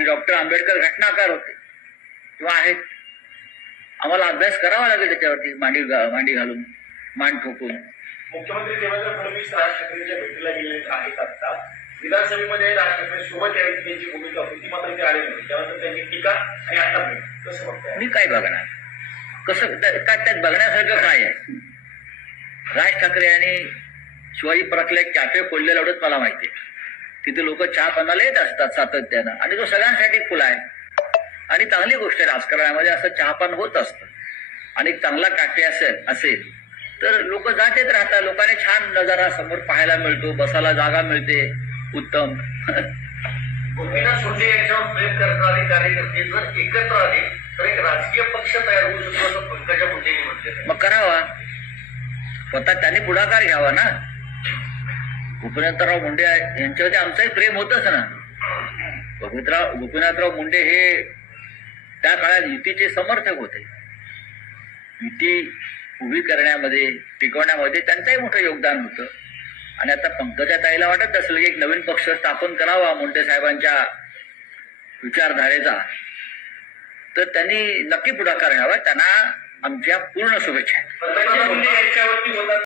आणि डॉक्टर आंबेडकर घटनाकार होते. किंवा आहेत. आम्हाला अभ्यास करावा लागेल त्याच्यावरती मांडी मांडी घालून मान ठोकून. मुख्यमंत्री देवेंद्र फडणवीस राज ठाकरेंच्या भेटीला गेलेले आहेत आता. विधानसभेमध्ये राज ठाकरे सोबत यावी त्यांची भूमिका होती. मात्र ते आले नाही. त्यानंतर त्यांची टीका आणि आता भेट. कसं बघताय? मी काय बघणार? कसं काय त्यात बघण्यासारखं काय आहे? राज ठाकरे आणि शिवाजी परतले कॅफे फोडलेलं एवढंच मला माहिती आहे. तिथे लोक चहा येत असतात सातत्यानं. आणि तो सगळ्यांसाठी खुला आहे. आणि चांगली गोष्ट आहे राजकारणामध्ये असं चहापान होत असतं. आणि चांगला काटे असेल असेल तर लोक जात येत राहतात. लोकांनी छान नजारा समोर पाहायला मिळतो बसायला जागा मिळते. उत्तम. गोपीनाथ मुंडे यांच्यावर प्रेम करणारे कार्यकर्ते जर एकत्र आले तर एक राजकीय पक्ष तयार होऊ शकतो असं पंकजा मुंडेंनी म्हटलेलं आहे. मग करावा. स्वतः त्यांनी पुढाकार घ्यावा ना. गोपीनाथराव मुंडे यांच्यावरती आमचंही प्रेम होतच ना. गोपीनाथराव गोपीनाथराव मुंडे हे त्या काळात युतीचे समर्थक होते. युती उभी करण्यामध्ये टिकवण्यामध्ये त्यांचंही मोठं योगदान होतं. आणि आता पंकजा ताईला वाटत असेल की एक नवीन पक्ष स्थापन करावा मुंडे साहेबांच्या विचारधारेचा तर त्यांनी नक्की पुढाकार घ्यावा. त्यांना आमच्या पूर्ण शुभेच्छा.